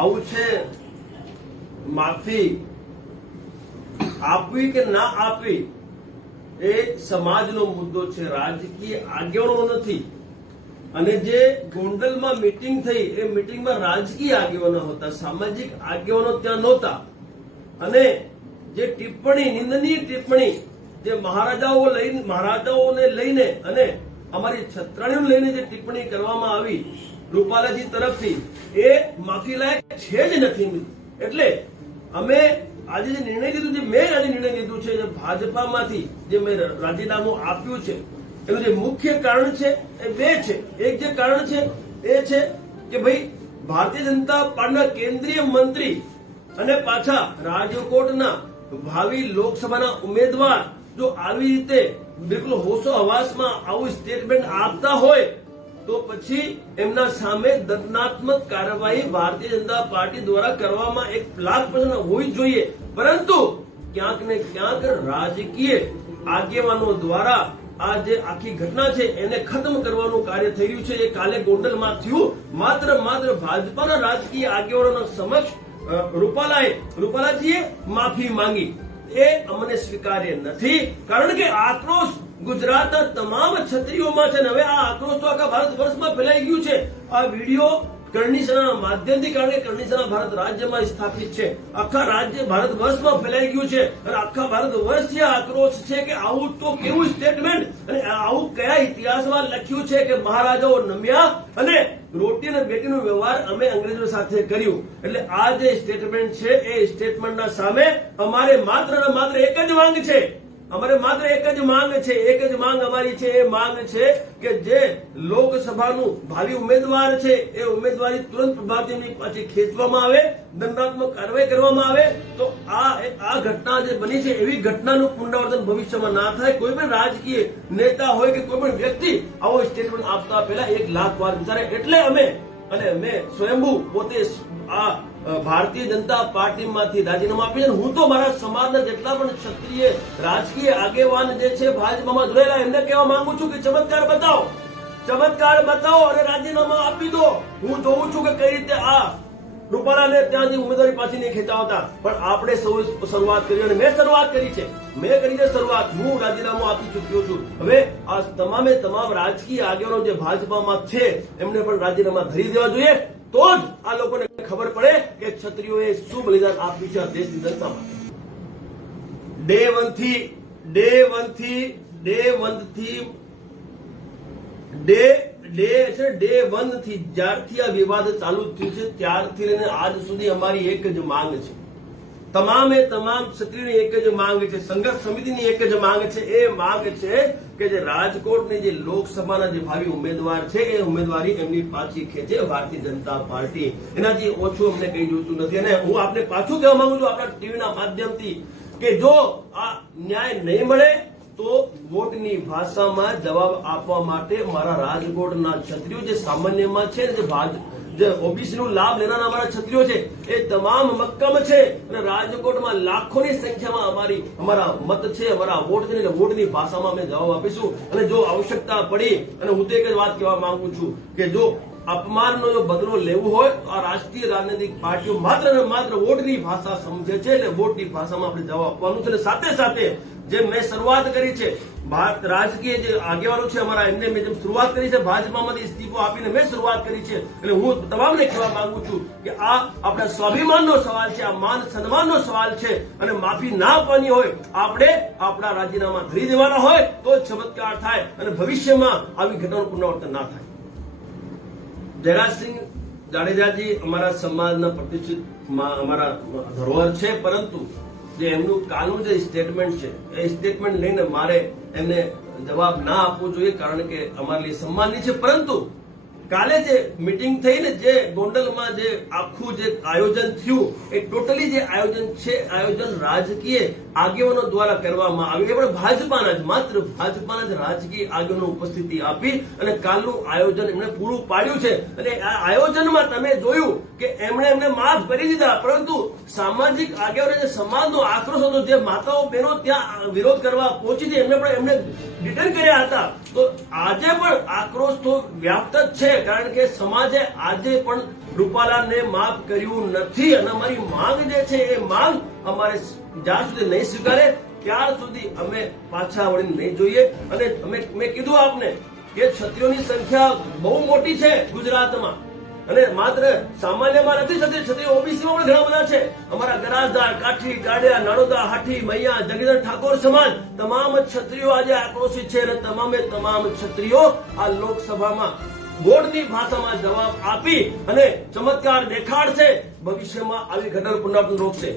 આવું છે માફી આપવી કે ના આપવી એ સમાજનો મુદ્દો છે, રાજકીય આગેવાનો નથી. અને જે ગોંડલમાં મીટિંગ થઈ એ મીટિંગમાં રાજકીય આગેવાનો હતા, સામાજિક આગેવાનો ત્યાં નહોતા. અને જે ટિપ્પણી, નિંદનીય ટિપ્પણી જે મહારાજાઓને લઈને અને અમારી છત્રાણીઓને લઈને જે ટિપ્પણી કરવામાં આવી રૂપાલાજી તરફથી એ માફી લાયક છે જ નથી. એટલે અમે આજે જે નિર્ણય લીધું છે, મેં આજે નિર્ણય લીધું છે, ભાજપામાંથી જે મેં રાજીનામું આપ્યું છે એનું જે મુખ્ય કારણ છે એ બે છે. એક જે કારણ છે એ છે કે ભાઈ ભારતીય જનતા પાર્ટીના કેન્દ્રીય મંત્રી અને પાછા રાજકોટના ભાવિ લોકસભાના ઉમેદવાર જો આવી રીતે બિલકુલ હોશો હવાસમાં આવું સ્ટેટમેન્ટ આપતા હોય તો પછી એમના સામે દંડાત્મક કાર્યવાહી ભારતીય જનતા પાર્ટી દ્વારા કરવામાં એક લાખ % હોવી જોઈએ. પરંતુ ક્યાંક ને ક્યાંક રાજકીય આગેવાનો દ્વારા આ જે આખી ઘટના છે એને ખતમ કરવાનું કાર્ય થઈ રહ્યું છે. એ કાલે ગોંડલમાં થયું. માત્ર ભાજપાના રાજકીય આગેવાનો સમક્ષ રૂપાલાજીએ માફી માંગી. એ અમને સ્વીકાર્ય નથી, કારણ કે આક્રોશ ગુજરાતના તમામ ક્ષત્રિયોમાં છે ને હવે આ આક્રોશ તો આખા ભારત વર્ષમાં ફેલાઈ ગયું છે. આ વિડીયો કરણીસેનાના માધ્યમથી, કારણ કે કરણીસેના ભારત રાજ્યમાં સ્થાપિત છે, આખા રાજ્ય ભારત વર્ષમાં ફેલાઈ ગયું છે અને આખા ભારત વર્ષથી આક્રોશ છે કે આવું તો કેવું સ્ટેટમેન્ટ અને આવું કયા ઇતિહાસમાં લખ્યું છે કે મહારાજાઓ નમ્યા અને રોટી અને બેટીનો વ્યવહાર અમે અંગ્રેજો સાથે કર્યું. એટલે આ જે સ્ટેટમેન્ટ છે એ સ્ટેટમેન્ટના સામે અમારે માત્ર ને માત્ર એક જ માંગ છે. અમારે માત્ર એક જ માંગ છે, એક જ માંગ અમારી છે. એ માંગ છે કે જે લોકસભાનું ભાવિ ઉમેદવાર છે એ ઉમેદવારી તુરંત પ્રભાવથી એમની પાછી ખેંચવામાં આવે, દંડાત્મક કાર્યવાહી કરવામાં આવે તો આ ઘટના જે બની છે એવી ઘટનાનું પુનરાવર્તન ભવિષ્યમાં ના થાય. કોઈ પણ રાજકીય નેતા હોય કે કોઈ પણ વ્યક્તિ આવો સ્ટેટમેન્ટ આપતા પહેલા 1 લાખ વાર વિચારે. એટલે અમે મેં સ્વયંભૂ પોતે આ ભારતીય જનતા પાર્ટીમાંથી રાજીનામું આપ્યું છે. હું તો મારા સમાજના જેટલા પણ ક્ષત્રિય રાજકીય આગેવાન જે છે ભાજપામાં જોડાયેલા એમને કહેવા માંગુ છું કે ચમત્કાર બતાવો અને રાજીનામા આપી દો. હું જોઉં છું કે કઈ રીતે આ રૂપાલાને ત્યાંથી ઉમેદવારી પાછી નહીં ખેંચાવતા, પણ આપણે સૌ શરૂઆત કરી અને મેં શરૂઆત કરી છે. હું રાજીનામું આપી ચૂક્યો છું. હવે આ તમામ રાજકીય આગેવાનો જે ભાજપામાં છે એમને પણ રાજીનામા ધરી દેવા જોઈએ. તો જ આ લોકોને ખબર પડે કે ક્ષત્રિયોએ શું બલિદાન આપ્યું છે આ દેશની જનતા માટે. ડે વન થી જ્યારથી આ વિવાદ ચાલુ થયું છે ત્યારથી લઈને આજ સુધી અમારી એક જ માંગ છે. તમામ ક્ષત્રિયોની એક જ માંગ છે, સંઘર્ષ સમિતિની એક જ માંગ છે. એ માંગ છે કે જે રાજકોટની જે લોકસભાના જે ભાવિ ઉમેદવાર છે એ ઉમેદવારી એમની પાછી ખેંચે ભારતીય જનતા પાર્ટી. એનાથી ઓછું અમને કઈ જોઈતું નથી. અને હું આપને પાછું કહેવા માંગુ છું આપણા ટીવીના માધ્યમથી કે જો આ ન્યાય નહીં મળે તો વોટની ભાષામાં જવાબ આપવા માટે મારા રાજકોટના ક્ષત્રિયો જે સામાન્યમાં છે, જે ઓબીસી નું લાભ લેનારા અમારા ક્ષત્રિયો છે એ તમામ મક્કમ છે અને રાજકોટમાં લાખોની સંખ્યામાં અમારા મત છે, અમારા વોટ છે. એટલે વોટની ભાષામાં અમે જવાબ આપીશું. અને જો આવશ્યકતા પડી, અને હું તો એક જ વાત કહેવા માંગુ છું કે જો અપમાનનો જો બદલો લેવો હોય તો આ રાષ્ટ્રીય રાજનૈતિક પાર્ટીઓ માત્ર ને માત્ર વોટની ભાષા સમજે છે. એટલે વોટની ભાષામાં આપણે જવાબ આપવાનું છે. અને સાથે જે મેં શરૂઆત કરી છે રાજકીય જે આગેવાનો છે અમારા, એમને મેં જેમ શરૂઆત કરી છે ભાજપામાંથી ઇસ્તીફો આપીને મેં શરૂઆત કરી છે. એટલે હું તમામને કહેવા માંગુ છું કે આ આપણા સ્વાભિમાનનો સવાલ છે, આ માન સન્માનનો સવાલ છે. અને માફી ના આપવાની હોય, આપણે આપણા રાજીનામા ધરી દેવાના હોય તો ચમત્કાર થાય અને ભવિષ્યમાં આવી ઘટનાનું પુનરાવર્તન ના થાય. જયરાજસિંહ જાડેજાજી અમારા સમાજના પ્રતિષ્ઠિત અમારા ધરોહર છે, પરંતુ જે એમનું કાલનું જે સ્ટેટમેન્ટ છે એ સ્ટેટમેન્ટ લઈને મારે એમને જવાબ ના આપવો જોઈએ, કારણ કે અમારા लिए સન્માનની છે. પરંતુ કાલે જે મીટિંગ થઈ ને જે ગોંડલમાં જે આખું જે આયોજન થયું એ ટોટલી જે આયોજન રાજકીય આગેવાનો દ્વારા કરવામાં આવ્યું. એ પણ માત્ર ભાજપાના જ રાજકીય આગેવાનો ઉપસ્થિતિ આપી અને કાલનું આયોજન એમણે પૂરું પાડ્યું છે. અને આ આયોજનમાં તમે જોયું કે એમને માફ કરી દીધા, પરંતુ સામાજિક આગેવાનો જે સમાજનો આક્રોશ હતો, જે માતાઓ બહેનો ત્યાં વિરોધ કરવા પહોંચી હતી એમને ડિટેન કર્યા હતા. તો આજે પણ આક્રોશ તો વ્યાપ્ત જ છે. કારણ કે સમાજે આજે પણ રૂપાલાને માફ કર્યું નથી અને અમારી માંગ જે છે એ માંગ અમારે જ્યાં સુધી નહીં સ્વીકારે ત્યાર સુધી અમે પાછા વળીને નહીં જોઈએ. અને મેં કીધું આપને કે ક્ષત્રિયોની સંખ્યા બહુ મોટી છે ગુજરાતમાં અને માત્ર સામાન્યમાં નથી થતી, ક્ષત્રિયો ઓબીસીમાં પણ ઘણા બધા છે. અમારા ગરાસદાર, કાઠી, ગાડિયા, નાડોદા, હાથી, મૈયા, જગીરદાર ઠાકોર સમાજ તમામ ક્ષત્રિયો આજે આક્રોશિત છે અને તમામ ક્ષત્રિયો આ લોકસભામાં બોર્ડની ભાષામાં જવાબ આપી અને ચમત્કાર દેખાડશે. ભવિષ્યમાં આવી ઘટના પુનરાવર્તન રોકશે.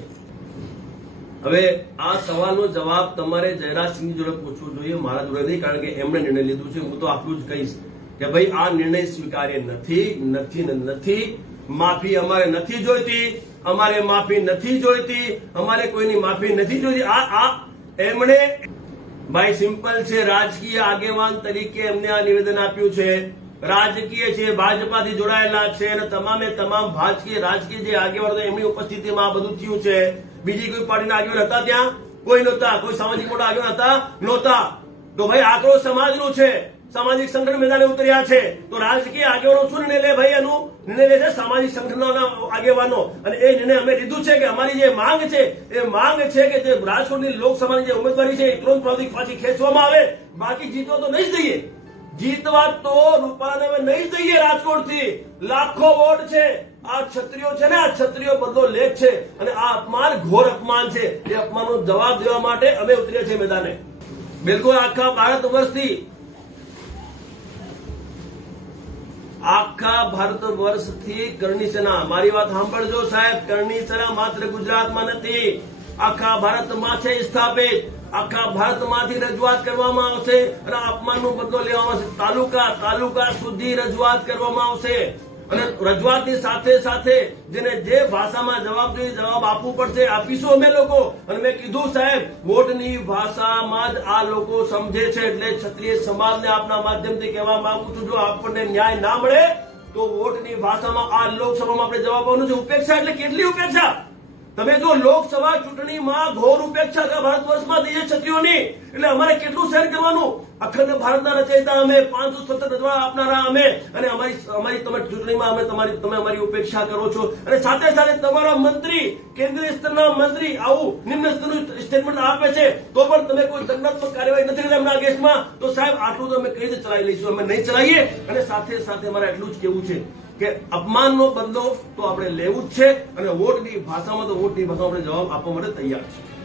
હવે આ સવાલનો જવાબ તમારે જયરાજસિંહની જોડે પૂછવો જોઈએ, મારા જોડે નહીં, કારણ કે એમણે નિર્ણય લીધું છે. હું તો આટલું જ કહીશ કે ભાઈ આ નિર્ણય સ્વીકાર્ય નથી. માફી અમારે નથી જોઈતી, અમારે માફી નથી જોઈતી, અમારે કોઈની માફી નથી જોઈતી. આ એમણે ભાઈ સિમ્પલ છે, રાજકીય આગેવાન તરીકે એમને આ નિવેદન આપ્યું છે. રાજકીય છે, ભાજપાથી જોડાયેલા છે અને તમામ રાજકીય જે આગેવાનો એમની ઉપસ્થિતિમાં આ બધું થયું છે. બીજી કોઈ પાર્ટીના આગેવાન હતા ત્યાં? કોઈ નહોતા. કોઈ સામાજિક મોટા આગેવાન હતા? નહોતા. તો ભાઈ આક્રોશ સમાજનું છે, સામાજિક સંગઠન મેદાને ઉતર્યા છે. તો રાજકીય આગેવાનો શું નિર્ણય લે? ભાઈ એનું નિર્ણય લે છે સામાજિક સંગઠનોના આગેવાનો. અને એ નિર્ણય અમે લીધું છે કે અમારી જે માંગ છે એ માંગ છે કે જે રાજકોટની લોકસભાની જે ઉમેદવારી છે એ તુરંત પાછી ખેંચવામાં આવે. બાકી જીતવા તો નહીં જ દઈએ, જીતવા તો રૂપાલાને અમે નહીં જ દઈએ. રાજકોટથી લાખો વોટ છે. આ ક્ષત્રિયો છે ને, આ ક્ષત્રિયો બદલો લેખ છે અને આ અપમાન ઘોર અપમાન છે. એ અપમાનનો જવાબ દેવા માટે અમે ઉતર્યા છીએ મેદાને. બિલકુલ આખા ભારત વર્ષથી કરણી સેના, મારી વાત સાંભળજો સાહેબ, કરણી સેના માત્ર ગુજરાતમાં નથી, આખા ભારતમાં છે સ્થાપિત. આખા ભારતમાંથી રજૂઆત કરવામાં આવશે અને અપમાનનો બદલો લેવામાં આવશે. તાલુકા સુધી રજૂઆત કરવામાં આવશે અને રજૂઆતની સાથે જેને જે ભાષામાં જવાબ જોઈએ જવાબ આપવું પડશે, આપીશું અમે લોકો. અને મેં કીધું સાહેબ, વોટની ભાષામાં જ આ લોકો સમજે છે. એટલે ક્ષત્રિય સમાજને આપના માધ્યમથી કહેવા માંગુ છું, જો આપણને ન્યાય ના મળે તો વોટની ભાષામાં આ લોકસભામાં આપણે જવાબ આપવાનું છે. ઉપેક્ષા એટલે કેટલી ઉપેક્ષા? તમે જો લોકસભા ચૂંટણીમાં ઘોર ઉપેક્ષા ભારત વર્ષમાં થઈ છે ક્ષત્રિયોની, એટલે અમારે કેટલું સહન કરવાનું? અખંડ ભારતના રચયિતા અમે, 570 રજવાડા આપનારા અમે, અને અમારી તમે ચૂંટણીમાં તમે અમારી ઉપેક્ષા કરો છો. અને સાથે તમારા મંત્રી, કેન્દ્રીય સ્તરના મંત્રી આવું નિમ્ન સ્તરનું સ્ટેટમેન્ટ આપે છે તો પણ તમે કોઈ દંડાત્મક કાર્યવાહી નથી કરતા એમના કેસમાં. તો સાહેબ આટલું તો અમે કઈ રીતે ચલાવી લઈશું? અમે નહીં ચલાવીએ. અને સાથે અમારે એટલું જ કેવું છે કે અપમાનનો બદલો તો આપણે લેવું જ છે અને વોટની ભાષામાં આપણે જવાબ આપવા માટે તૈયાર છે.